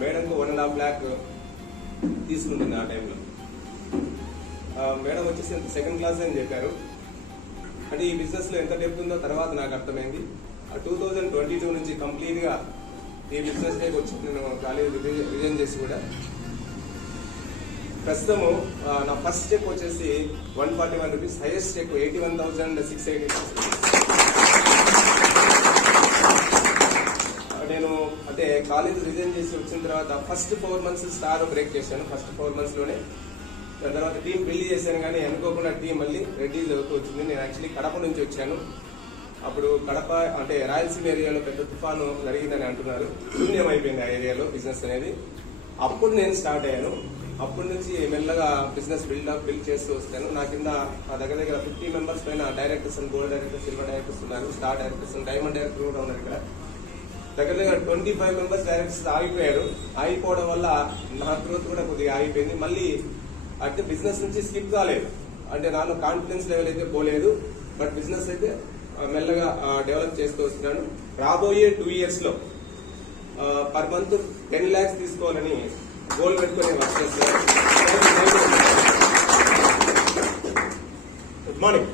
మేడంకు 1.5 lakh తీసుకుంటుంది ఆ టైంలో. మేడం వచ్చేసి సెకండ్ క్లాస్ అని చెప్పారు. అంటే ఈ బిజినెస్ లో ఎంత డెప్త్ ఉందో తర్వాత నాకు అర్థమైంది. 2022 నుంచి కంప్లీట్ గా ఈ బిజినెస్ లోకి వచ్చి నేను కాలేజ్ రిజైన్ చేసి కూడా ప్రస్తుతము నా ఫస్ట్ చెక్ వచ్చేసి 141 రూపీస్, హైయెస్ట్ చెక్ 81,680 నేను అంటే కాలేజ్ రిజైన్ చేసి వచ్చిన తర్వాత ఫస్ట్ 4 months స్టార్ బ్రేక్ చేశాను. ఫస్ట్ 4 months లోనే. దాని తర్వాత టీం బిల్డ్ చేశాను, కానీ అనుకోకుండా టీం మళ్ళీ రెడ్యూస్ అవుతూ వచ్చింది. నేను యాక్చువల్లీ కడప నుంచి వచ్చాను. అప్పుడు కడప అంటే రాయలసీమ ఏరియాలో పెద్ద తుఫాను జరిగిందని అంటున్నారు. శూన్యం అయిపోయింది ఆ ఏరియాలో బిజినెస్ అనేది. అప్పుడు నేను స్టార్ట్ అయ్యాను. అప్పటి నుంచి మెల్లగా బిజినెస్ బిల్డ్ చేస్తూ వస్తాను. నా కింద దగ్గర 50 members పైన directors, gold director, silver directors ఉన్నారు, స్టార్ డైరెక్టర్స్, డైమండ్ డైరెక్టర్ కూడా ఉన్నారు. ఇక్కడ దగ్గర 25 members డైరెక్టర్స్ ఆగిపోయారు. ఆగిపోవడం వల్ల నా గ్రోత్ కూడా కొద్దిగా ఆగిపోయింది. మళ్ళీ అంటే బిజినెస్ నుంచి స్కిప్ కాలేదు, అంటే నాలో కాన్ఫిడెన్స్ లెవెల్ అయితే పోలేదు. బట్ బిజినెస్ అయితే మెల్లగా డెవలప్ చేస్తూ వస్తున్నాను. రాబోయే 2 years లో పర్ మంత్ 10 lakhs తీసుకోవాలని గోల్ పెట్టుకుని వర్క్ చేస్తున్నాను. Good morning.